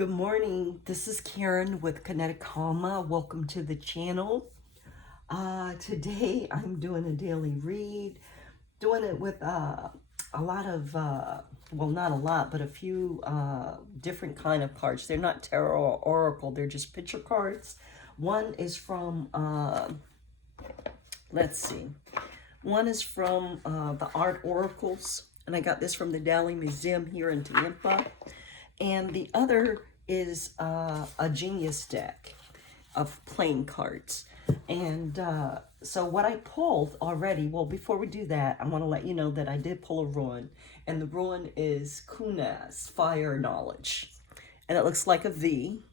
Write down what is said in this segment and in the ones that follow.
Good morning. This is Karen with Kinetic Karma. Welcome to the channel. Today I'm doing a daily read, doing it with a lot of, well, not a lot, but a few different kind of cards. They're not tarot or oracle, they're just picture cards. One is from, let's see, one is from the Art Oracles, and I got this from the Daly Museum here in Tampa. And the other is a Genius deck of playing cards. And so what I pulled already, well, before we do that, I want to let you know that I did pull a rune. And the rune is Kunas, Fire Knowledge. And it looks like a V,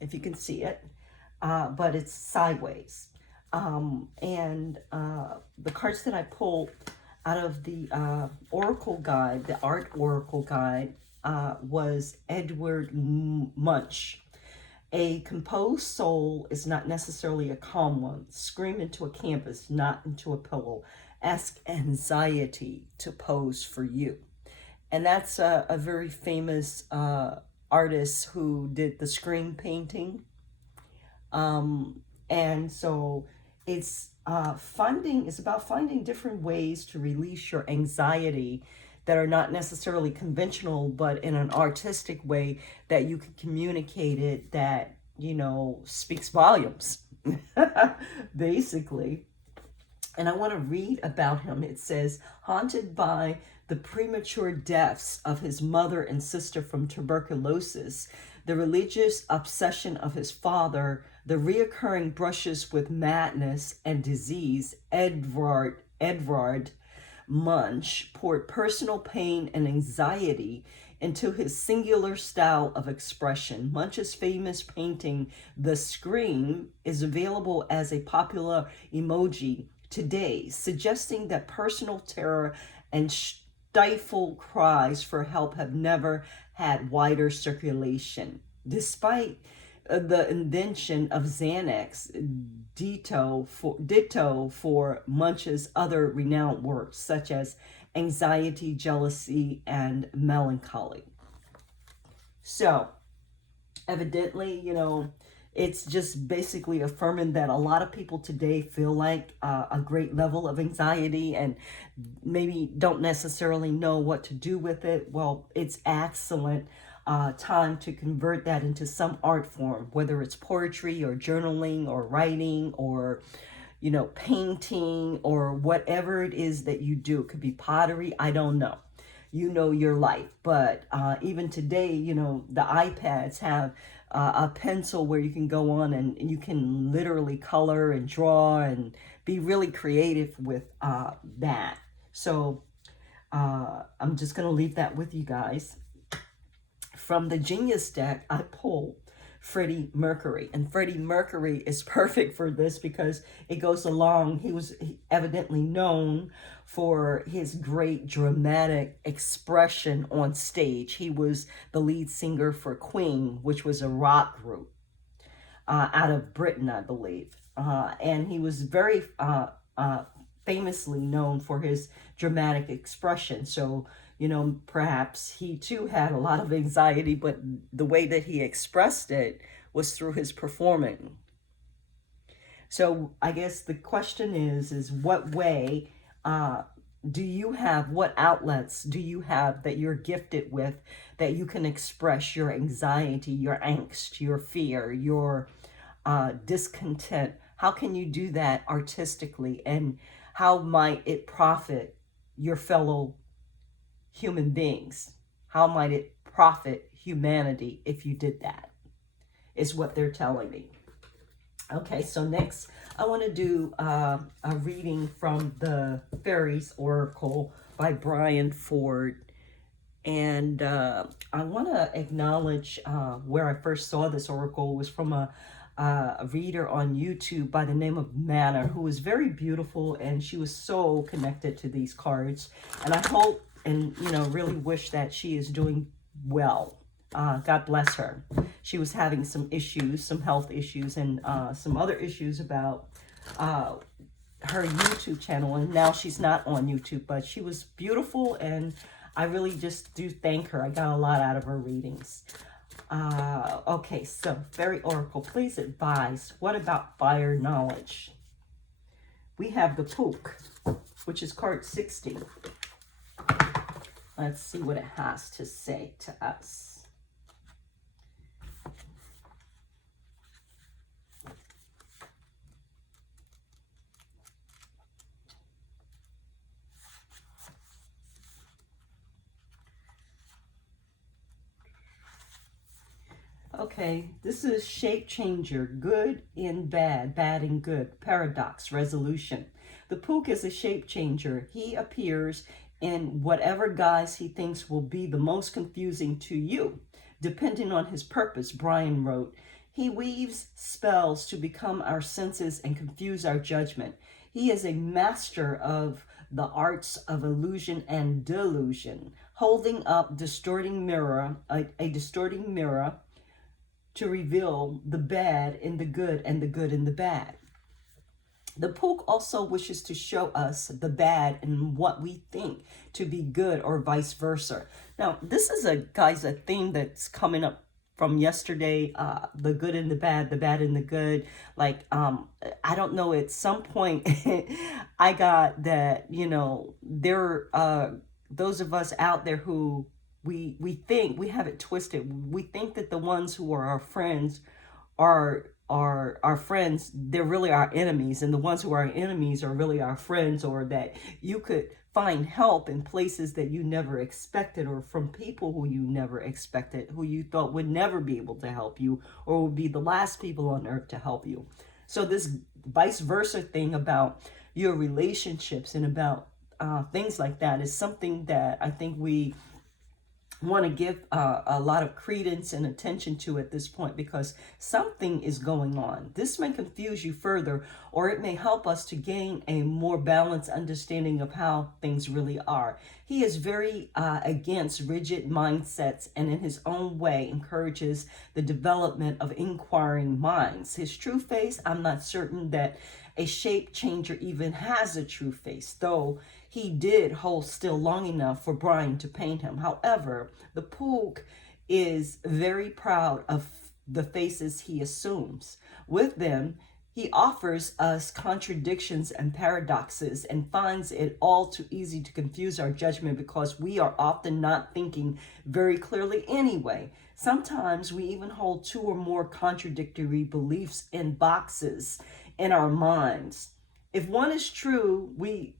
if you can see it, but it's sideways. The cards that I pulled out of the Oracle Guide, the Art Oracle Guide, was Edward Munch. A composed soul is not necessarily a calm one. Scream into a canvas, not into a pillow. Ask anxiety to pose for you. And that's a very famous artist who did the screen painting. And so it's about finding different ways to release your anxiety that are not necessarily conventional, but in an artistic way that you can communicate it, that, you know, speaks volumes, basically. And I want to read about him. It says, haunted by the premature deaths of his mother and sister from tuberculosis, the religious obsession of his father, the reoccurring brushes with madness and disease, Edvard Munch poured personal pain and anxiety into his singular style of expression. Munch's famous painting, The Scream, is available as a popular emoji today, suggesting that personal terror and stifled cries for help have never had wider circulation. Despite the invention of Xanax, ditto for Munch's other renowned works, such as Anxiety, Jealousy, and Melancholy. So, evidently, you know, it's just basically affirming that a lot of people today feel like a great level of anxiety and maybe don't necessarily know what to do with it. Well, it's excellent time to convert that into some art form, whether it's poetry or journaling or writing or, you know, painting or whatever it is that you do. It could be pottery, I don't know. You know your life. But even today, you know, the iPads have a pencil where you can go on and you can literally color and draw and be really creative with that. So I'm just going to leave that with you guys. From the Genius deck, I pulled Freddie Mercury. And Freddie Mercury is perfect for this because it goes along. He was evidently known for his great dramatic expression on stage. He was the lead singer for Queen, which was a rock group out of Britain, I believe. And he was very famously known for his dramatic expression. So, you know, perhaps he too had a lot of anxiety, but the way that he expressed it was through his performing. So I guess the question is what way do you have, what outlets do you have that you're gifted with that you can express your anxiety, your angst, your fear, your discontent? How can you do that artistically, and how might it profit your fellow human beings? How might it profit humanity if you did that, is what they're telling me. Okay, so next I want to do a reading from the Fairies Oracle by Brian Ford. And I want to acknowledge where I first saw this oracle was from a reader on YouTube by the name of Manna, who was very beautiful, and she was so connected to these cards. And I hope and, you know, really wish that she is doing well. God bless her. She was having some issues, some health issues, and some other issues about her YouTube channel. And now she's not on YouTube, but she was beautiful, and I really just do thank her. I got a lot out of her readings. Okay, so Fairy Oracle, please advise, what about fire knowledge? We have the Pook, which is card 60. Let's see what it has to say to us. Okay, this is shape changer, good and bad, bad and good, paradox, resolution. The Pook is a shape changer. He appears in whatever guise he thinks will be the most confusing to you, depending on his purpose, Brian wrote. He weaves spells to become our senses and confuse our judgment. He is a master of the arts of illusion and delusion, holding up distorting mirror, a distorting mirror to reveal the bad in the good and the good in the bad. The Pook also wishes to show us the bad in what we think to be good or vice versa. Now, this is a theme that's coming up from yesterday, the good and the bad and the good. Like, I don't know, at some point I got that, there are those of us out there who we think we have it twisted. We think that the ones who are our friends are our friends. They're really our enemies, and the ones who are our enemies are really our friends, or that you could find help in places that you never expected, or from people who you never expected, who you thought would never be able to help you, or would be the last people on earth to help you. So this vice versa thing about your relationships and about things like that is something that I think we want to give a lot of credence and attention to at this point, because something is going on. This may confuse you further, or it may help us to gain a more balanced understanding of how things really are. He is very against rigid mindsets, and in his own way encourages the development of inquiring minds. His true face, I'm not certain that a shape changer even has a true face, though he did hold still long enough for Brian to paint him. However, the Pook is very proud of the faces he assumes. With them, he offers us contradictions and paradoxes and finds it all too easy to confuse our judgment, because we are often not thinking very clearly anyway. Sometimes we even hold two or more contradictory beliefs in boxes in our minds. If one is true, we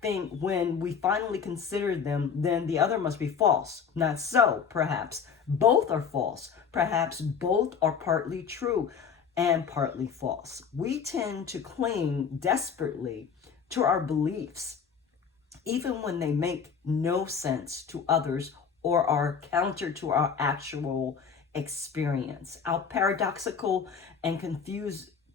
think when we finally consider them, then the other must be false. Not so, perhaps. Both are false. Perhaps both are partly true and partly false. We tend to cling desperately to our beliefs, even when they make no sense to others or are counter to our actual experience. Our paradoxical and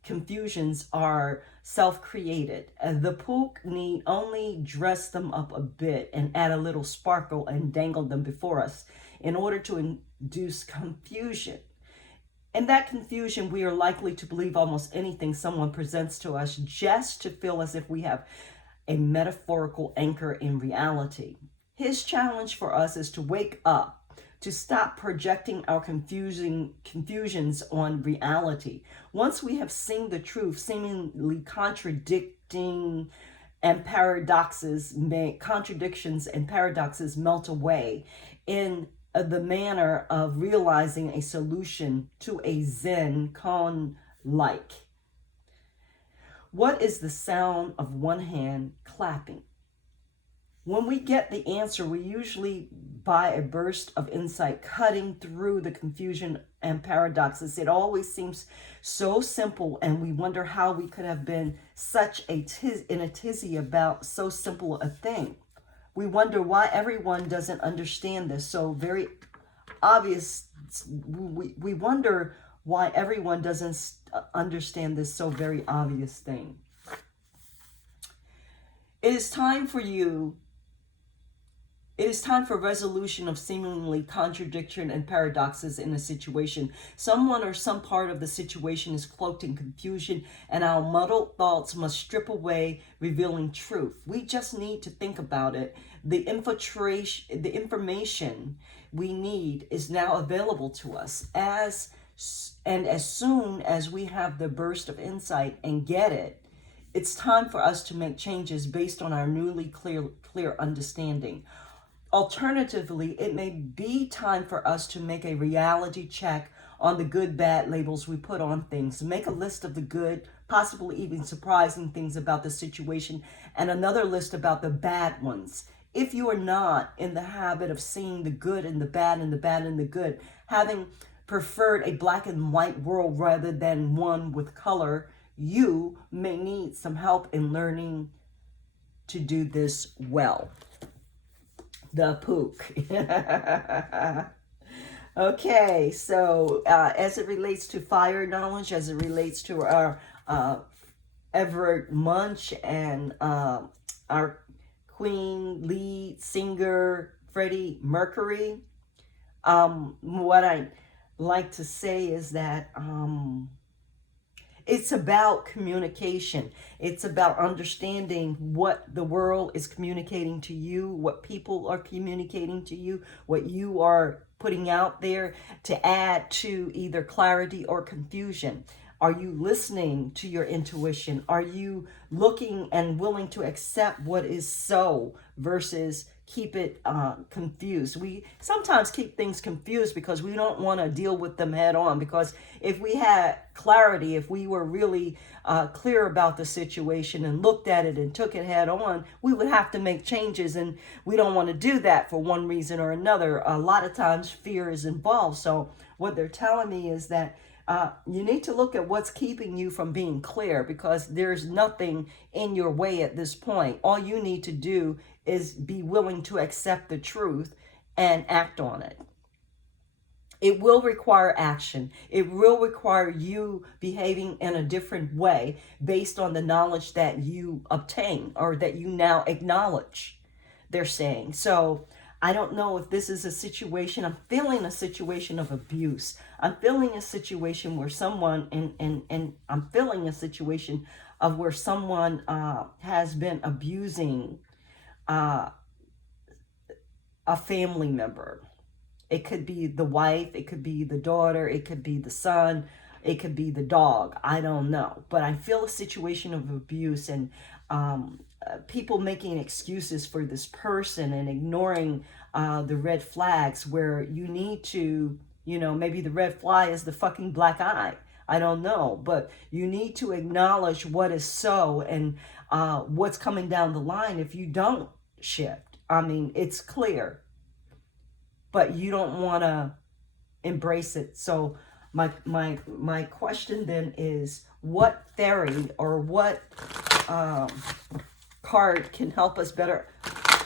confusions are self-created. The Pook need only dress them up a bit and add a little sparkle and dangle them before us in order to induce confusion. In that confusion, we are likely to believe almost anything someone presents to us, just to feel as if we have a metaphorical anchor in reality. His challenge for us is to wake up, to stop projecting our confusions on reality. Once we have seen the truth, seemingly contradictions and paradoxes melt away in the manner of realizing a solution to a Zen koan-like. What is the sound of one hand clapping? When we get the answer, we usually buy a burst of insight cutting through the confusion and paradoxes. It always seems so simple, and we wonder how we could have been such in a tizzy about so simple a thing. We wonder why everyone doesn't understand this so very obvious. We wonder why everyone doesn't understand this so very obvious thing. It is time for you. It is time for resolution of seemingly contradiction and paradoxes in a situation. Someone or some part of the situation is cloaked in confusion, and our muddled thoughts must strip away, revealing truth. We just need to think about it. The information we need is now available to us. As soon as we have the burst of insight and get it, it's time for us to make changes based on our newly clear understanding. Alternatively, it may be time for us to make a reality check on the good, bad labels we put on things. Make a list of the good, possibly even surprising things about the situation, and another list about the bad ones. If you are not in the habit of seeing the good and the bad and the bad and the good, having preferred a black and white world rather than one with color, you may need some help in learning to do this well. The Pook. Okay, so as it relates to fire knowledge, as it relates to our Everett Munch and our Queen lead singer Freddie Mercury, what I like to say is that it's about communication. It's about understanding what the world is communicating to you, what people are communicating to you, what you are putting out there to add to either clarity or confusion. Are you listening to your intuition? Are you looking and willing to accept what is so versus keep it confused? We sometimes keep things confused because we don't want to deal with them head on. Because if we had clarity, if we were really clear about the situation and looked at it and took it head on, we would have to make changes. And we don't want to do that for one reason or another. A lot of times fear is involved. So what they're telling me is that you need to look at what's keeping you from being clear, because there's nothing in your way at this point. All you need to do is be willing to accept the truth and act on it. It will require action. It will require you behaving in a different way based on the knowledge that you obtain or that you now acknowledge, they're saying. So I don't know if this is a situation. I'm feeling a situation of abuse. I'm feeling a situation where someone, and I'm feeling a situation of where someone has been abusing a family member. It could be the wife, it could be the daughter, it could be the son, it could be the dog. I don't know. But I feel a situation of abuse, and people making excuses for this person and ignoring the red flags, where you need to, maybe the red flag is the fucking black eye. I don't know. But you need to acknowledge what is so and what's coming down the line if you don't shift. I mean, it's clear, but you don't want to embrace it. So my question then is, what theory or what card can help us better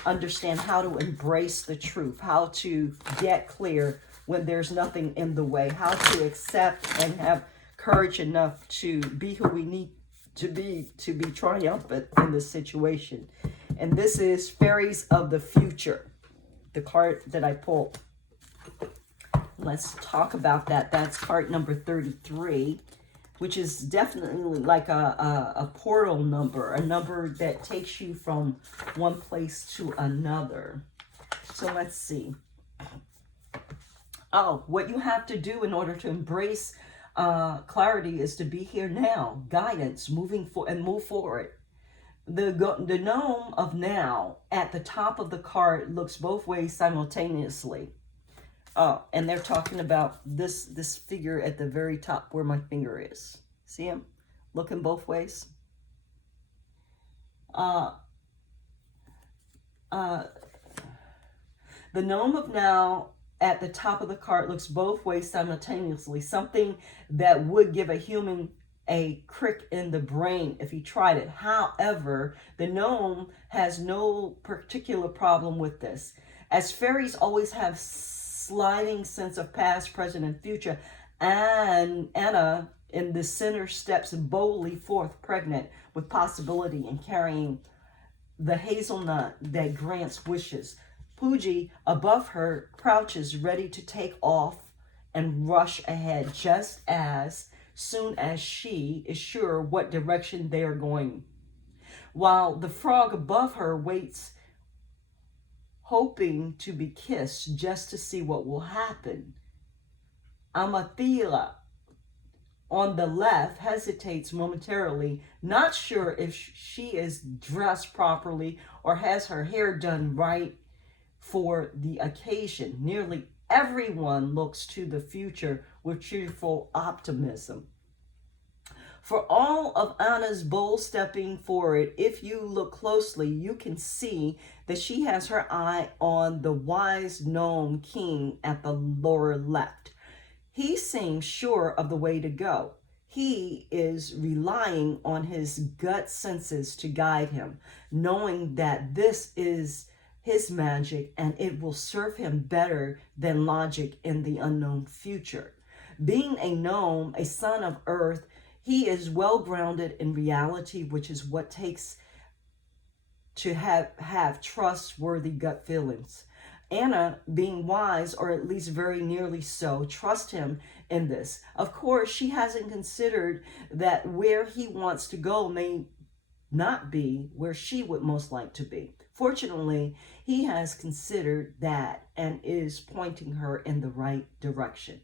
understand how to embrace the truth, how to get clear when there's nothing in the way, how to accept and have courage enough to be who we need to be triumphant in this situation. And this is Fairies of the Future, the card that I pulled. Let's talk about that. That's card number 33, which is definitely like a portal number, a number that takes you from one place to another. So let's see. Oh, what you have to do in order to embrace clarity is to be here now, guidance, move forward. The gnome of now at the top of the card looks both ways simultaneously. Oh, and they're talking about this figure at the very top where my finger is. See him? Looking both ways. The gnome of now at the top of the card looks both ways simultaneously. Something that would give a human a crick in the brain if he tried it. However, the gnome has no particular problem with this. As fairies always have sliding sense of past, present, and future, and Anna in the center steps boldly forth, pregnant with possibility and carrying the hazelnut that grants wishes. Puji above her crouches ready to take off and rush ahead just as soon as she is sure what direction they are going, while the frog above her waits, hoping to be kissed just to see what will happen. Amathila on the left hesitates momentarily, not sure if she is dressed properly or has her hair done right for the occasion. Nearly everyone looks to the future with cheerful optimism. For all of Anna's bold stepping forward, if you look closely, you can see that she has her eye on the wise gnome king at the lower left. He seems sure of the way to go. He is relying on his gut senses to guide him, knowing that this is his magic and it will serve him better than logic in the unknown future. Being a gnome, a son of earth, he is well grounded in reality, which is what takes to have trustworthy gut feelings. Anna, being wise, or at least very nearly so, trusts him in this. Of course, she hasn't considered that where he wants to go may not be where she would most like to be. Fortunately, he has considered that and is pointing her in the right direction.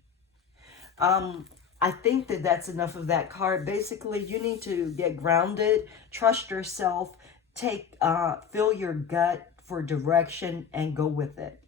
I think that that's enough of that card. Basically, you need to get grounded, trust yourself, feel your gut for direction and go with it.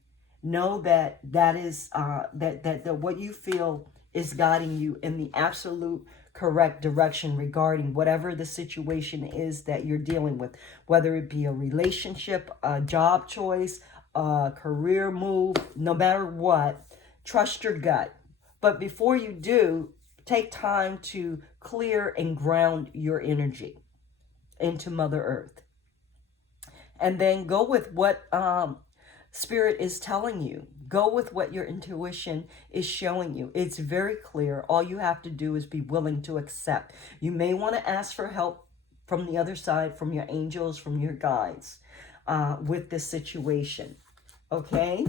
Know that is that what you feel is guiding you in the absolute correct direction regarding whatever the situation is that you're dealing with, whether it be a relationship, a job choice, a career move, no matter what, trust your gut. But before you do, take time to clear and ground your energy into Mother Earth. And then go with what Spirit is telling you. Go with what your intuition is showing you. It's very clear. All you have to do is be willing to accept. You may want to ask for help from the other side, from your angels, from your guides with this situation. Okay?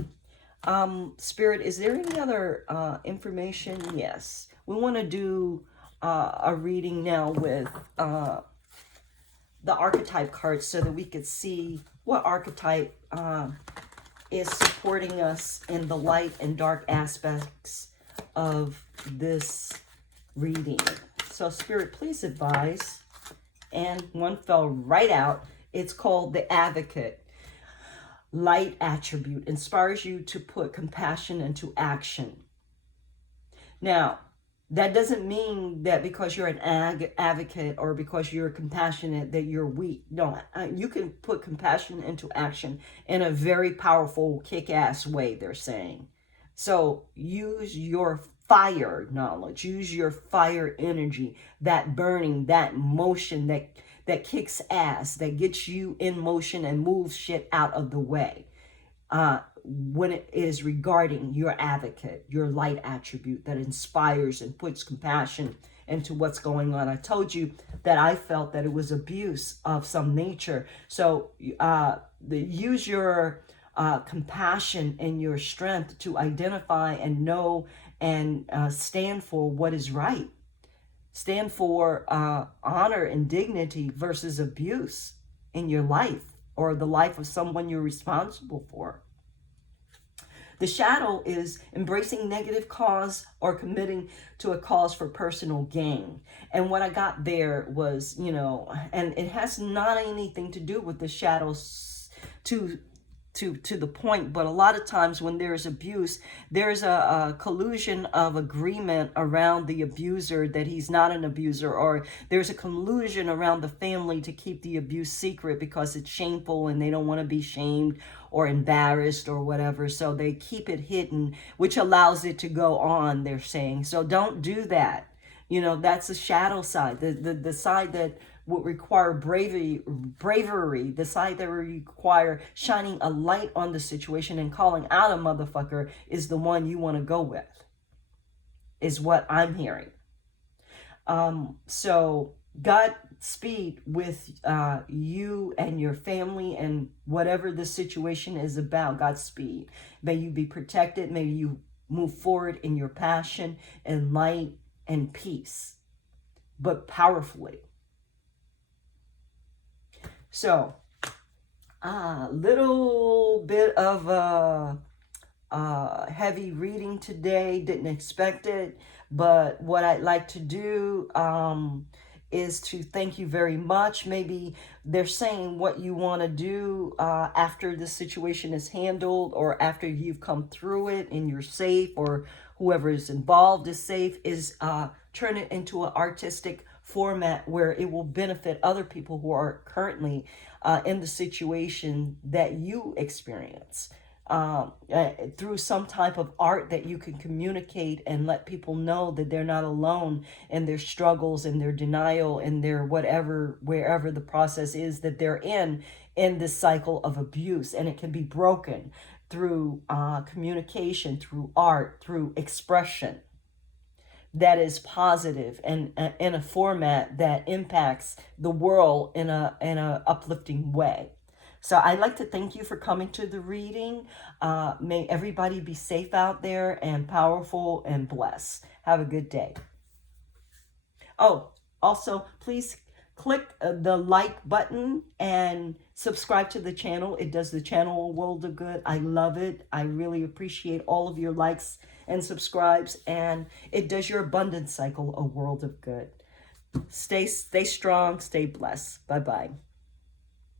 Spirit, is there any other information? Yes. We want to do a reading now with the archetype cards so that we could see what archetype is supporting us in the light and dark aspects of this reading. So Spirit, please advise. And one fell right out. It's called the Advocate. Light attribute inspires you to put compassion into action. Now, that doesn't mean that because you're an advocate or because you're compassionate that you're weak. No, you can put compassion into action in a very powerful, kick-ass way, they're saying. So use your fire knowledge, use your fire energy, that burning, that motion that kicks ass, that gets you in motion and moves shit out of the way. When it is regarding your advocate, your light attribute that inspires and puts compassion into what's going on. I told you that I felt that it was abuse of some nature. So use your compassion and your strength to identify and know and stand for what is right. Stand for honor and dignity versus abuse in your life or the life of someone you're responsible for. The shadow is embracing negative cause or committing to a cause for personal gain. And what I got there was, and it has not anything to do with the shadows to the point, but a lot of times when there's abuse, there's a collusion of agreement around the abuser that he's not an abuser, or there's a collusion around the family to keep the abuse secret because it's shameful and they don't want to be shamed or embarrassed or whatever, so they keep it hidden, which allows it to go on, they're saying. So don't do that. That's the shadow side, the side that would require bravery, the side that would require shining a light on the situation and calling out a motherfucker is the one you want to go with, is what I'm hearing. So God speed with you and your family and whatever the situation is about. Godspeed. May you be protected. May you move forward in your passion and light and peace, but powerfully. So, little bit of heavy reading today. Didn't expect it, but what I'd like to do is to thank you very much. Maybe they're saying what you want to do after the situation is handled, or after you've come through it and you're safe, or whoever is involved is safe, is turn it into an artistic format where it will benefit other people who are currently in the situation that you experience. Through some type of art that you can communicate and let people know that they're not alone in their struggles and their denial and their whatever, wherever the process is that they're in this cycle of abuse. And it can be broken through communication, through art, through expression that is positive and in a format that impacts the world in a uplifting way. So I'd like to thank you for coming to the reading. May everybody be safe out there and powerful and blessed. Have a good day. Oh, also, please click the like button and subscribe to the channel. It does the channel a world of good. I love it. I really appreciate all of your likes and subscribes, and it does your abundance cycle a world of good. Stay strong, stay blessed. Bye-bye.